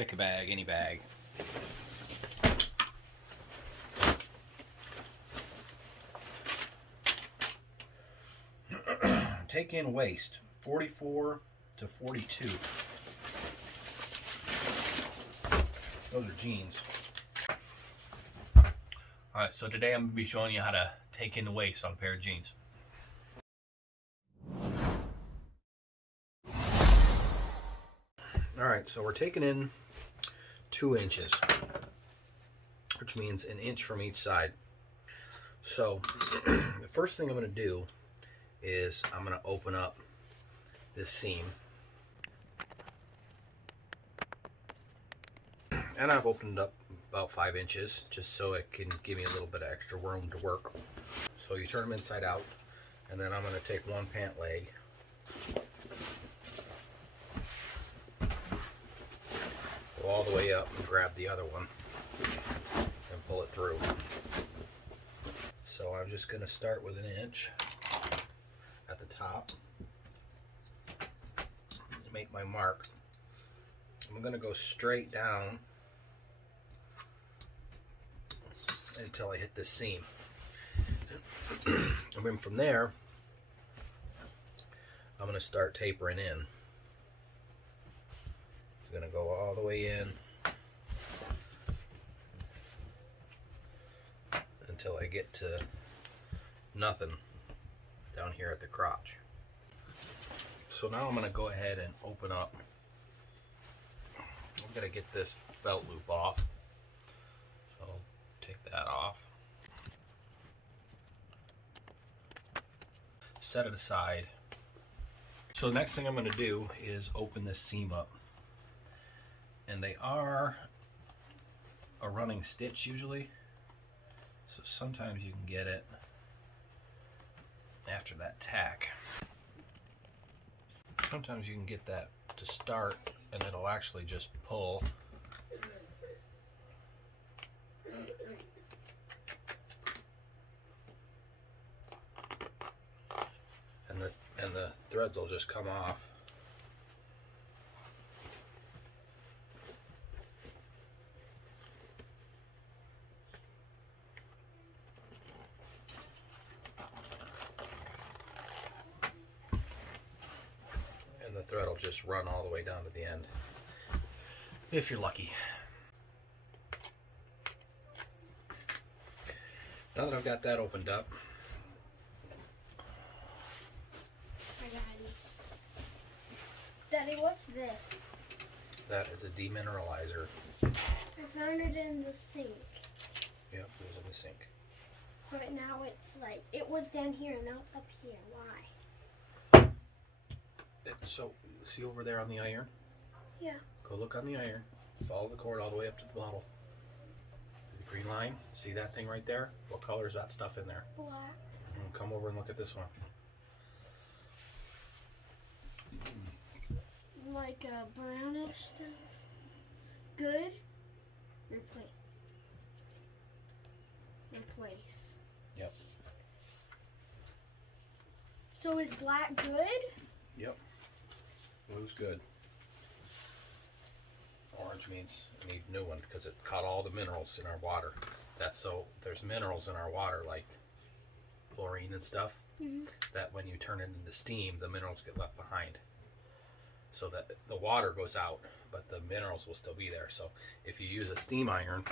Pick a bag, any bag. Take in waist, 44 to 42. Those are jeans. Alright, so today I'm going to be showing you how to take in the waist on a pair of jeans. Alright, so we're taking in 2 inches, which means an inch from each side. So the first thing I'm going to do is I'm going to open up this seam. And I've opened up about 5 inches just so it can give me a little bit of extra room to work. So you turn them inside out, and then I'm going to take one pant leg, go all the way up and grab the other one and pull it through. So I'm just going to start with an inch at the top, make my mark. I'm going to go straight down until I hit this seam. And then from there, I'm going to start tapering in. It's going to go all the way in until I get to nothing down here at the crotch. So now I'm going to go ahead and open up. I'm going to get this belt loop off. So I'll take that off. Set it aside. So the next thing I'm going to do is open this seam up. And they are a running stitch usually. So sometimes you can get it after that tack. Sometimes you can get that to start and it'll actually just pull. And the threads will just come off. And the thread will just run all the way down to the end, if you're lucky. Now that I've got that opened up, Daddy, what's this? that is a demineralizer. I found it in the sink. Yep, it was in the sink. But now it's like, it was down here and now it's up here. Why? So, see over there on the iron? Yeah. Go look on the iron. Follow the cord all the way up to the bottle. The green line. See that thing right there? What color is that stuff in there? Black. And come over and look at this one. Like a brownish stuff. Good. Replace. Replace. Yep. So is black good? Yep. Blue's good. Orange means we need a new one because it caught all the minerals in our water. That's so there's minerals in our water like chlorine and stuff that when you turn it into steam, the minerals get left behind. So that the water goes out, but the minerals will still be there. So if you use a steam iron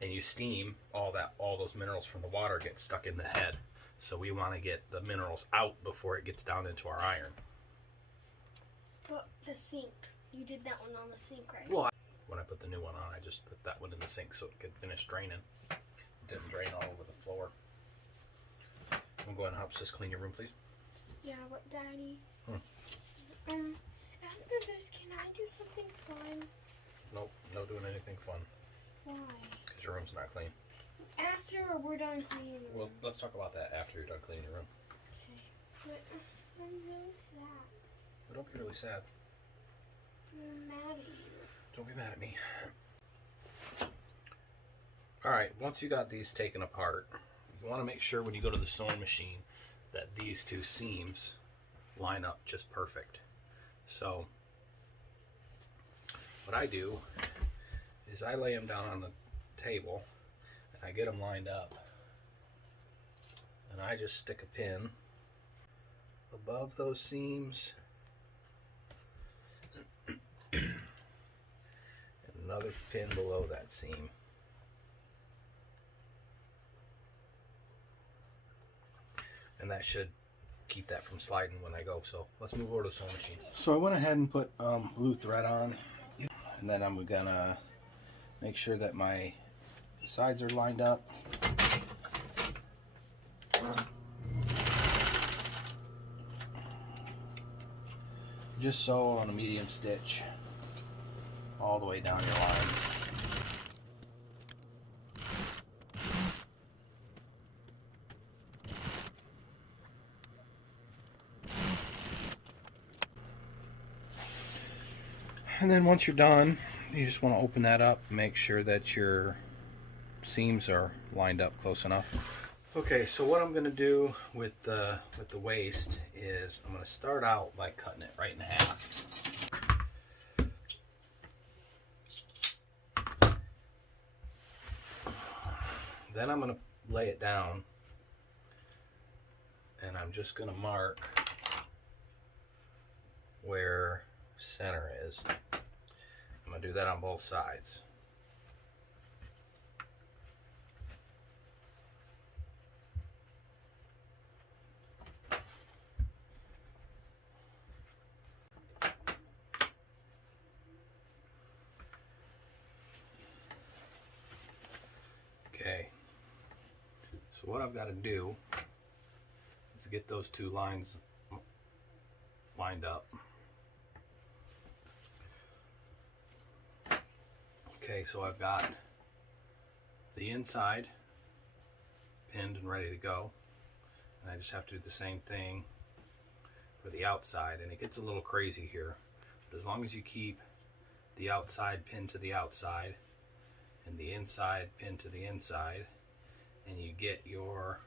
and you steam, all those minerals from the water get stuck in the head. So we want to get the minerals out before it gets down into our iron. But the sink. You did that one on the sink, right? Well, when I put the new one on, I just put that one in the sink so it could finish draining. It didn't drain all over the floor. I'm going to help us clean your room, please. Yeah, but Daddy. After this, can I do something fun? Nope, no doing anything fun. Why? Because your room's not clean. After we're done cleaning the Well, room. let's talk about that after you're done cleaning your room. Okay. But I'm really sad. But don't be really sad. I'm mad at you. Don't be mad at me. Alright, once you got these taken apart, you want to make sure when you go to the sewing machine that these two seams line up just perfect. So what I do is I lay them down on the table and I get them lined up, and I just stick a pin above those seams and another pin below that seam. And that should keep that from sliding when I go. So let's move over to the sewing machine. So I went ahead and put blue thread on, and then I'm gonna make sure that my sides are lined up. Just sew on a medium stitch all the way down your line. And then once you're done, you just want to open that up, make sure that your seams are lined up close enough. Okay, so what I'm going to do with the waist is I'm going to start out by cutting it right in half. Then I'm going to lay it down, and I'm just going to mark where center is. I'm going to do that on both sides. Okay, so what I've got to do is get those two lines lined up. Okay, so I've got the inside pinned and ready to go, and I just have to do the same thing for the outside. And it gets a little crazy here, but as long as you keep the outside pinned to the outside and the inside pinned to the inside, and you get your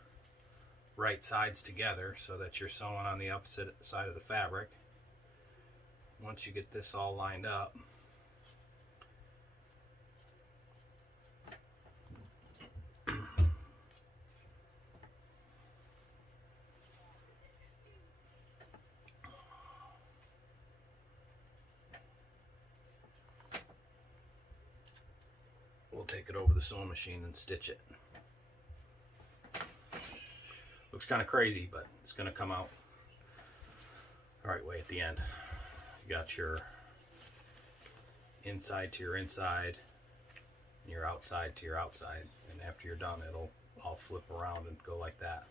right sides together so that you're sewing on the opposite side of the fabric. Once you get this all lined up, we'll take it over the sewing machine and stitch it. Looks kind of crazy, but it's going to come out the right way at the end. You got your inside to your inside, and your outside to your outside, and after you're done, it'll all flip around and go like that.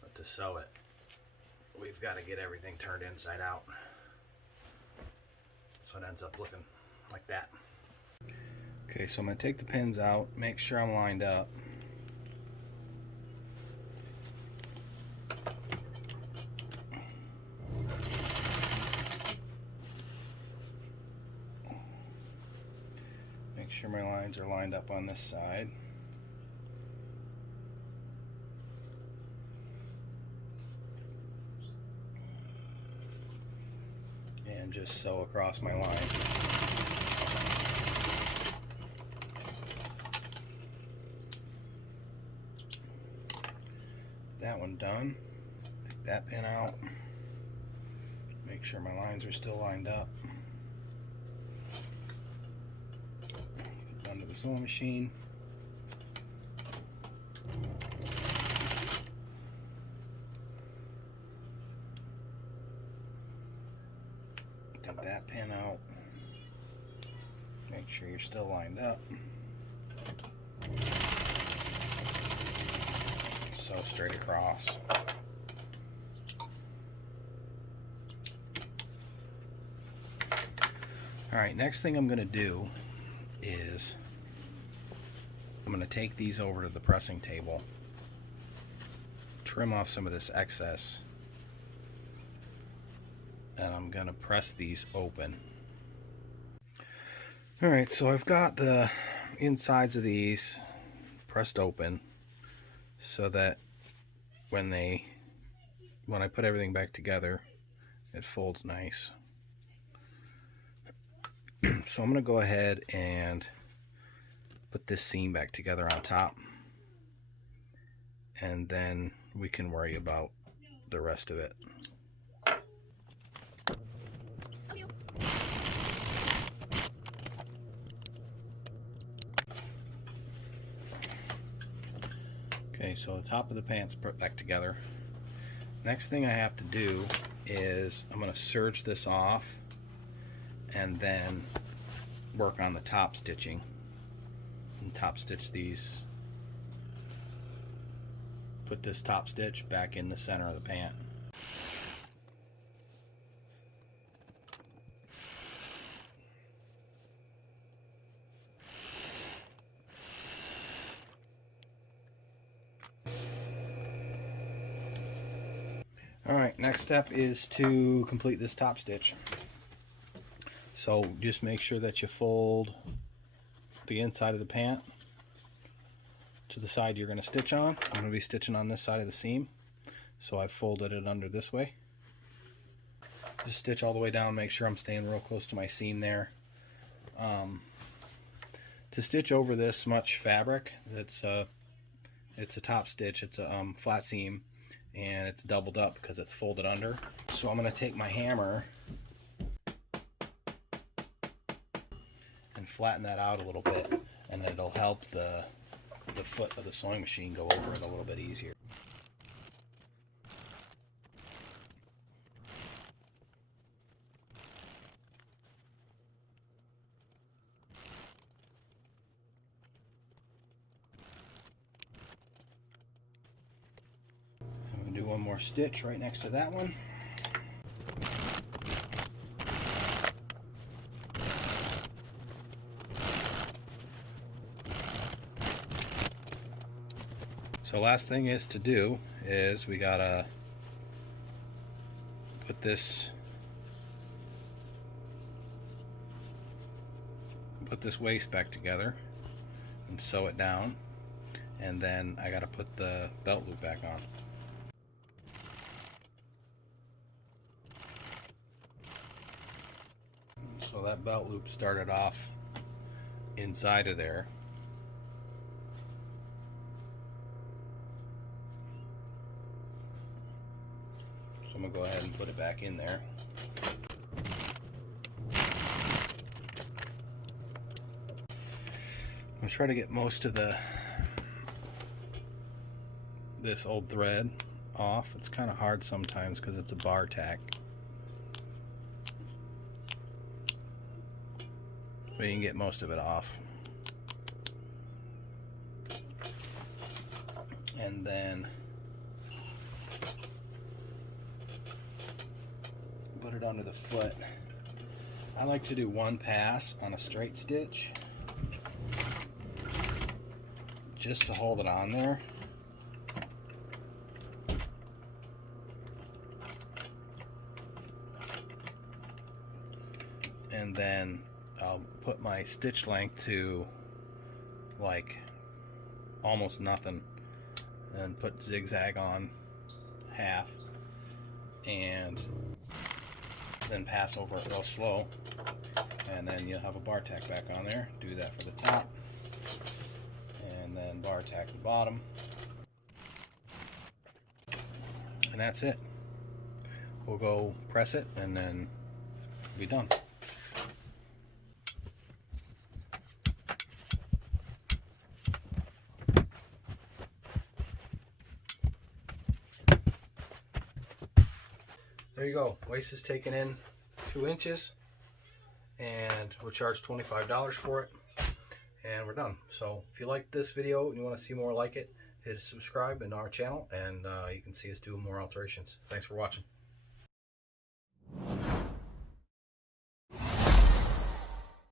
But to sew it, we've got to get everything turned inside out, so it ends up looking like that. Okay, so I'm going to take the pins out, make sure I'm lined up. Make sure my lines are lined up on this side. And just sew across my line. That one done. Take that pin out. Make sure my lines are still lined up. Under the sewing machine. Cut that pin out. Make sure you're still lined up. Sew straight across. Alright, next thing I'm going to do is I'm going to take these over to the pressing table, trim off some of this excess, and I'm going to press these open. Alright, so I've got the insides of these pressed open so that when I put everything back together, it folds nice. So I'm going to go ahead and put this seam back together on top, and then we can worry about the rest of it. Okay, so the top of the pant's put back together. Next thing I have to do is I'm going to serge this off and then work on the top stitching and top stitch these. Put this top stitch back in the center of the pant. Alright, next step is to complete this top stitch. So just make sure that you fold the inside of the pant to the side you're going to stitch on. I'm going to be stitching on this side of the seam, so I folded it under this way. Just stitch all the way down, make sure I'm staying real close to my seam there. To stitch over this much fabric, it's a top stitch, it's a flat seam, and it's doubled up because it's folded under. So I'm going to take my hammer and flatten that out a little bit, and it'll help the foot of the sewing machine go over it a little bit easier. I'm going to do one more stitch right next to that one. So last thing is to do is we gotta put this waist back together and sew it down, and then I gotta put the belt loop back on. So that belt loop started off inside of there. So I'm going to go ahead and put it back in there. I'm going to try to get most of this old thread off. It's kind of hard sometimes because it's a bar tack. But you can get most of it off. And then put it under the foot. I like to do one pass on a straight stitch just to hold it on there. And then I'll put my stitch length to like almost nothing and put zigzag on half, and then pass over it real slow, and then you'll have a bar tack back on there. Do that for the top, and then bar tack the bottom, and that's it. We'll go press it and then be done. There you go. Waist is taken in 2 inches, and we're charged $25 for it, and we're done. So if you like this video and you want to see more like it, hit subscribe in our channel, and you can see us do more alterations. Thanks for watching.